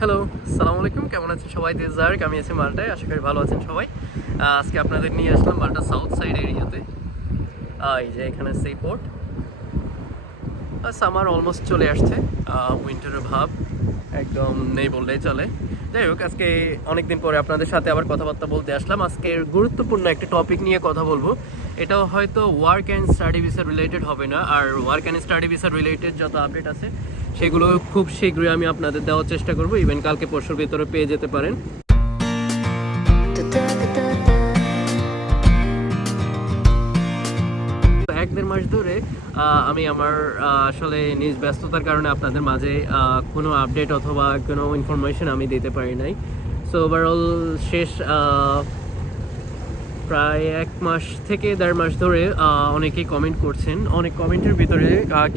Hello সালামু আলাইকুম। কেমন আছেন সবাই? দেজার্ক আমি আছি মালটায় আশা করি ভালো আছেন সবাই। আজকে আপনাদের নিয়ে আসলাম মালটা সাউথ সাইড এরিয়াতে এই যে এখানে সেই পোর্ট সামার অলমোস্ট চলে আসছে। উইন্টারের ভাব। একদম নেই বললেই চলে। যাই হোক, আজকে অনেকদিন পরে আপনাদের সাথে আবার কথাবার্তা বলতে আসলাম। আজকের গুরুত্বপূর্ণ একটা টপিক নিয়ে কথা বলব। এটাও হয়তো work and study visa related হবে না, আর work and study visa related যত আপডেট আছে, সেগুলো খুব শীঘ্রই আমি আপনাদের দেওয়ার চেষ্টা করব। ইভেন কালকে, পরশুর ভিতরে পেয়ে যেতে পারেন। আমি আমার আসলে নিজ ব্যস্ততার কারণে আপনাদের মাঝে কোনো আপডেট অথবা কোনো ইনফরমেশন আমি দিতে পারি নাই। সো ওভারঅল শেষ প্রায় এক মাস থেকে দেড় মাস ধরে অনেকেই কমেন্ট করছেন। অনেক কমেন্টের ভিতরে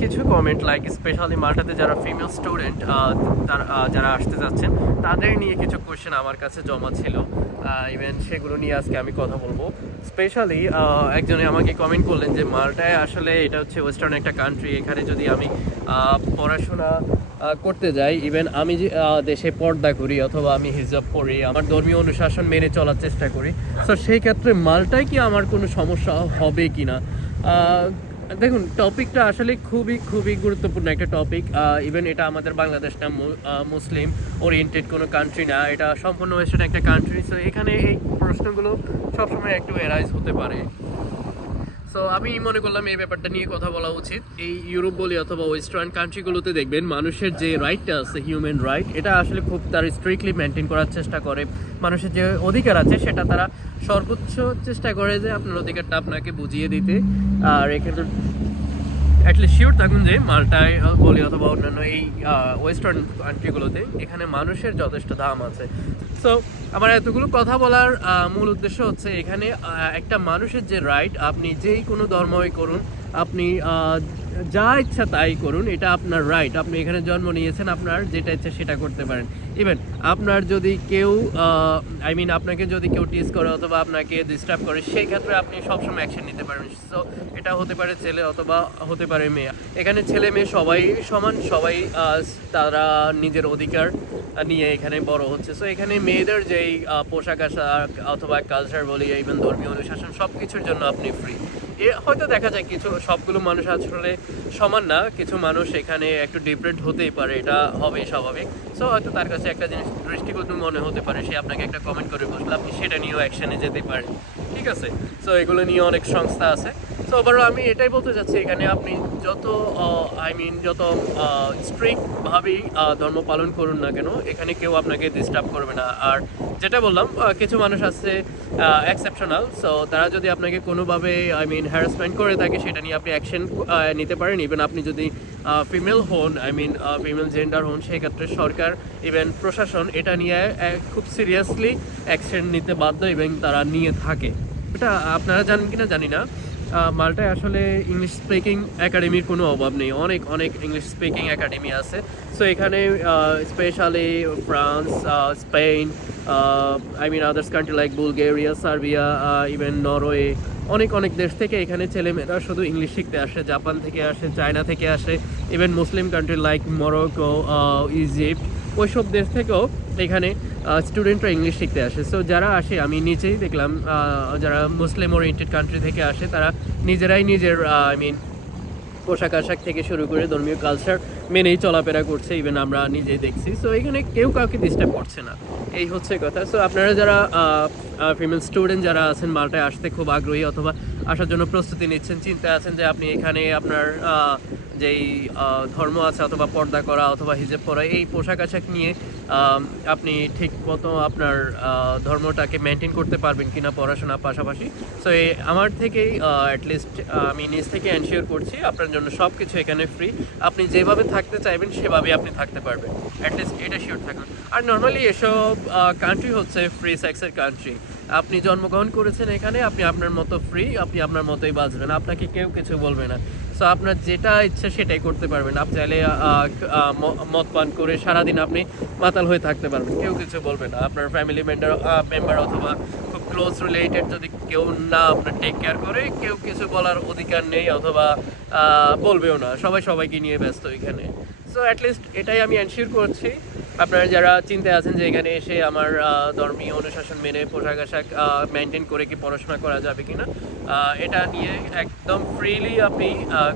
কিছু কমেন্ট লাইক স্পেশালি মাল্টাতে যারা ফিমেল স্টুডেন্ট তারা যারা আসতে যাচ্ছেন, তাদের নিয়ে কিছু কোয়েশ্চেন আমার কাছে জমা ছিল। ইভেন সেগুলো নিয়ে আজকে আমি কথা বলব। স্পেশালি একজনে আমাকে কমেন্ট করলেন যে মাল্টায় আসলে এটা হচ্ছে ওয়েস্টার্ন একটা কান্ট্রি এখানে যদি আমি পড়াশোনা করতে যাই ইভেন আমি যে দেশে পর্দা করি অথবা আমি হিজাব করি আমার ধর্মীয় অনুশাসন মেনে চলার চেষ্টা করি তো সেই ক্ষেত্রে মালটায় কি আমার কোনো সমস্যা হবে কি না দেখুন, টপিকটা আসলে খুবই খুবই গুরুত্বপূর্ণ একটা টপিক। ইভেন এটা আমাদের বাংলাদেশ না মুসলিম ওরিয়েন্টেড কোনো কান্ট্রি না, এটা সম্পূর্ণ ওয়েস্টার্ন একটা কান্ট্রি সো এখানে এই প্রশ্নগুলো সবসময় একটু অ্যারাইজ হতে পারে। সো আমি মনে করলাম এই ব্যাপারটা নিয়ে কথা বলা উচিত। এই ইউরোপ বলি অথবা ওয়েস্টার্ন কান্ট্রিগুলোতে দেখবেন, মানুষের যে রাইটটা আছে হিউম্যান রাইট এটা আসলে খুব তার স্ট্রিক্টলি মেনটেন করার চেষ্টা করে। মানুষের যে অধিকার আছে, সেটা তারা সর্বোচ্চ চেষ্টা করে যে আপনার অধিকারটা আপনাকে বুঝিয়ে দিতে। আর এক্ষেত্রে অ্যাটলিস্ট শিওর থাকুন যে মাল্টায় বলি অথবা অন্যান্য এই ওয়েস্টার্ন কান্ট্রিগুলোতে এখানে মানুষের যথেষ্ট দাম আছে। সো আমার এতগুলো কথা বলার মূল উদ্দেশ্য হচ্ছে এখানে একটা মানুষের যে রাইট আপনি যেই কোনো ধর্মই করুন, আপনি যা ইচ্ছা তাই করুন, এটা আপনার রাইট আপনি এখানে জন্ম নিয়েছেন, আপনার যেটা ইচ্ছা সেটা করতে পারেন। ইভেন আপনার যদি কেউ আই মিন আপনাকে যদি কেউ টিস করে অথবা আপনাকে ডিস্টার্ব করে সেই ক্ষেত্রে আপনি সবসময় অ্যাকশন নিতে পারেন সো এটা হতে পারে ছেলে অথবা হতে পারে মেয়ে। এখানে ছেলে মেয়ে সবাই সমান, সবাই তারা নিজের অধিকার নিয়ে এখানে বড় হচ্ছে। সো এখানে মেয়েদের যেই পোশাক আশাক অথবা কালচার বলি ইভেন ধর্মীয় অনুশাসন সব কিছুর জন্য আপনি ফ্রি এ হয়তো দেখা যায় কিছু, সবগুলো মানুষ আসলে সমান না, কিছু মানুষ এখানে একটু ডিপ্রেন্ট হতেই পারে, এটা হবে স্বাভাবিক। সো হয়তো তার কাছে একটা জিনিস দৃষ্টিকোণ মনে হতে পারে, সে আপনাকে একটা কমেন্ট করে বসলে, আপনি সেটা নিয়েও অ্যাকশানে যেতে পারেন। ঠিক আছে? সো এগুলো নিয়ে অনেক সংস্থা আছে। সো ওভারঅল আমি এটাই বলতে চাচ্ছি এখানে, আপনি যত আই মিন যত স্ট্রিক্টভাবেই ধর্ম পালন করুন না কেন, এখানে কেউ আপনাকে ডিস্টার্ব করবে না। আর যেটা বললাম কিছু মানুষ আছে এক্সেপশনাল সো তারা যদি আপনাকে কোনোভাবে আই মিন হ্যারাসমেন্ট করে থাকে, সেটা নিয়ে আপনি অ্যাকশন নিতে পারেন। ইভেন আপনি যদি ফিমেল হন আই মিন ফিমেল জেন্ডার হন, সেক্ষেত্রে সরকার ইভেন প্রশাসন, এটা নিয়ে খুব সিরিয়াসলি অ্যাকশন নিতে বাধ্য এবং তারা নিয়ে থাকে। এটা আপনারা জানেন কিনা জানি না মাল্টায় আসলে ইংলিশ স্পিকিং একাডেমির কোনো অভাব নেই। অনেক অনেক ইংলিশ স্পিকিং একাডেমি আছে। সো এখানে specially France Spain I mean others country like Bulgaria Serbia even Norway অনেক অনেক দেশ থেকে এখানে ছেলেমেয়েরা শুধু ইংলিশ শিখতে আসে। জাপান থেকে আসে চায়না থেকে আসে even Muslim country like Morocco Egypt ওইসব দেশ থেকেও এখানে স্টুডেন্টরা ইংলিশ শিখতে আসে। সো যারা আসে, আমি নিজেই দেখলাম যারা মুসলিম ওরিয়েন্টেড কান্ট্রি থেকে আসে, তারা নিজেরাই নিজের আই মিন পোশাক আশাক থেকে শুরু করে ধর্মীয় কালচার মেনেই চলাফেরা করছে ইভেন আমরা নিজেই দেখছি। সো এখানে কেউ কাউকে ডিস্টার্ব করছে না। এই হচ্ছে কথা। সো আপনারা যারা ফিমেল স্টুডেন্ট যারা আছেন মাল্টায় আসতে খুব আগ্রহী, অথবা আসার জন্য প্রস্তুতি নিচ্ছেন চিন্তা আছেন যে আপনি এখানে আপনার যেই ধর্ম আছে অথবা পর্দা করা অথবা হিজেব পরা, এই পোশাক আশাক নিয়ে আপনি ঠিক মতো আপনার ধর্মটাকে মেনটেন করতে পারবেন কিনা পড়াশোনার পাশাপাশি। সো আমার থেকেই অ্যাটলিস্ট আমি নিজ থেকে এনশিওর করছি আপনার জন্য সব কিছু এখানে ফ্রি আপনি যেভাবে থাকতে চাইবেন সেভাবে আপনি থাকতে পারবেন। অ্যাটলিস্ট এটা শিওর থাকুন আর নর্মালি এসব কান্ট্রি হচ্ছে ফ্রি সেক্সের কান্ট্রি আপনি জন্মগ্রহণ করেছেন এখানে, আপনি আপনার মতো ফ্রি আপনি আপনার মতোই বাঁচবেন। আপনাকে কেউ কিছু বলবে না। সো আপনার যেটা ইচ্ছা সেটাই করতে পারবেন। আপনি চাইলে মদ পান করে সারাদিন আপনি মাতাল হয়ে থাকতে পারবেন। কেউ কিছু বলবে না। আপনার ফ্যামিলি মেম্বার মেম্বার অথবা খুব ক্লোজ রিলেটেড যদি কেউ না আপনার টেক কেয়ার করে, কেউ কিছু বলার অধিকার নেই অথবা বলবেও না। সবাই সবাইকে নিয়ে ব্যস্ত এখানে। সো অ্যাটলিস্ট এটাই আমি অ্যানশিওর করছি। আপনারা যারা চিন্তায় আছেন যে এখানে এসে আমার ধর্মীয় অনুশাসন মেনে পোশাক আশাক মেনটেন করে কি পড়াশোনা করা যাবে কিনা আহ, এটা নিয়ে একদম ফ্রিলি আপনি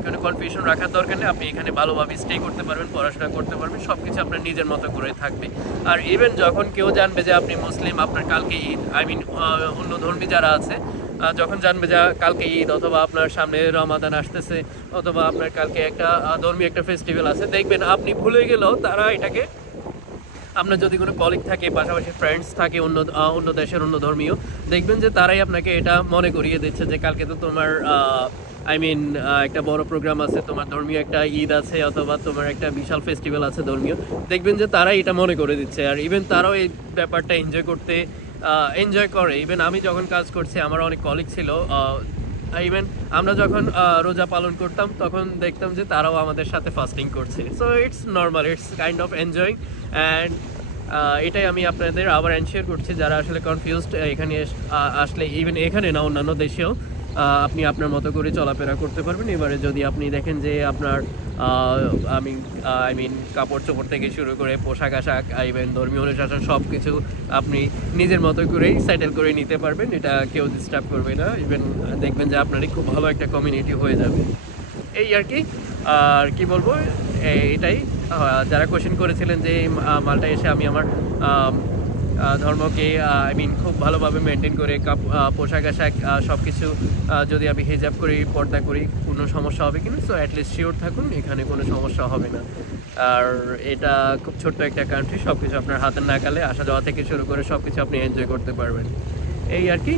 কোনো কনফিউশন রাখার দরকার নেই। আপনি এখানে ভালোভাবে স্টে করতে পারবেন পড়াশোনা করতে পারবেন সব কিছু আপনার নিজের মতো করে থাকবে। আর ইভেন যখন কেউ জানবে যে আপনি মুসলিম আপনার কালকে ঈদ আই মিন অন্য ধর্মী যারা আছে যখন জানবে যে কালকে ঈদ অথবা আপনার সামনে রমাদান আসতেছে অথবা আপনার কালকে একটা ধর্মীয় একটা ফেস্টিভ্যাল আছে দেখবেন আপনি ভুলে গেলেও তারা এটাকে আপনার যদি কোনো কলিগ থাকে, পাশাপাশি ফ্রেন্ডস থাকে, অন্য অন্য দেশের, অন্য ধর্মীয়, দেখবেন যে তারাই আপনাকে এটা মনে করিয়ে দিচ্ছে যে কালকে তো তোমার আই মিন একটা বড় প্রোগ্রাম আছে, তোমার ধর্মীয় একটা ঈদ আছে অথবা তোমার একটা বিশাল ফেস্টিভ্যাল আছে ধর্মীয়, দেখবেন যে তারাই এটা মনে করে দিচ্ছে। আর ইভেন তারাও এই ব্যাপারটা এনজয় করতে এনজয় করে। ইভেন আমি যখন কাজ করছি, আমার অনেক কলিগ ছিল ইভেন আমরা যখন রোজা পালন করতাম, তখন দেখতাম যে তারাও আমাদের সাথে ফাস্টিং করছে। So it's normal it's kind of enjoying and এটাই আমি আপনাদের আবার এনশিওর করছি যারা আসলে কনফিউজড এখানে আসলে ইভেন এখানে না, অন্যান্য দেশেও। আপনি আপনার মতো করে চলাফেরা করতে পারবেন। এবারে যদি আপনি দেখেন যে আপনার আমি আই মিন কাপড় চোপড় থেকে শুরু করে পোশাক আশাক ইভেন ধর্মীয় অনুশাসন সব কিছু আপনি নিজের মতো করেই সেটেল করে নিতে পারবেন। এটা কেউ ডিস্টার্ব করবে না। ইভেন দেখবেন যে আপনারই খুব ভালো একটা কমিউনিটি হয়ে যাবে। এই আর কি। আর কি বলব? এটাই। যারা কোশ্চেন করেছিলেন যে মালটা এসে আমি আমার ধর্মকে আই মিন খুব ভালোভাবে মেনটেন করে, কাপ পোশাক আশাক সব কিছু যদি আমি হিজাব করি, পর্দা করি, কোনো সমস্যা হবে কিনা সো অ্যাটলিস্ট শিওর থাকুন, এখানে কোনো সমস্যা হবে না। আর এটা খুব ছোট্ট একটা কান্ট্রি সব কিছু আপনার হাতের নাগালে, আসা যাওয়া থেকে শুরু করে সব কিছু আপনি এনজয় করতে পারবেন। এই আর কি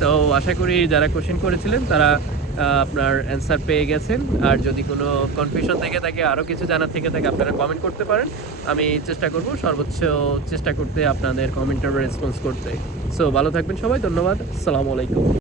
সো আশা করি যারা কোশ্চেন করেছিলেন, তারা আপনার অ্যান্সার পেয়ে গেছেন। আর যদি কোনো কনফিউশন থেকে থাকে আরও কিছু জানার থেকে থাকে, আপনারা কমেন্ট করতে পারেন। আমি চেষ্টা করব সর্বোচ্চ চেষ্টা করতে আপনাদের কমেন্টের রেসপন্স করতে। সো ভালো থাকবেন সবাই, ধন্যবাদ। আসসালামু আলাইকুম।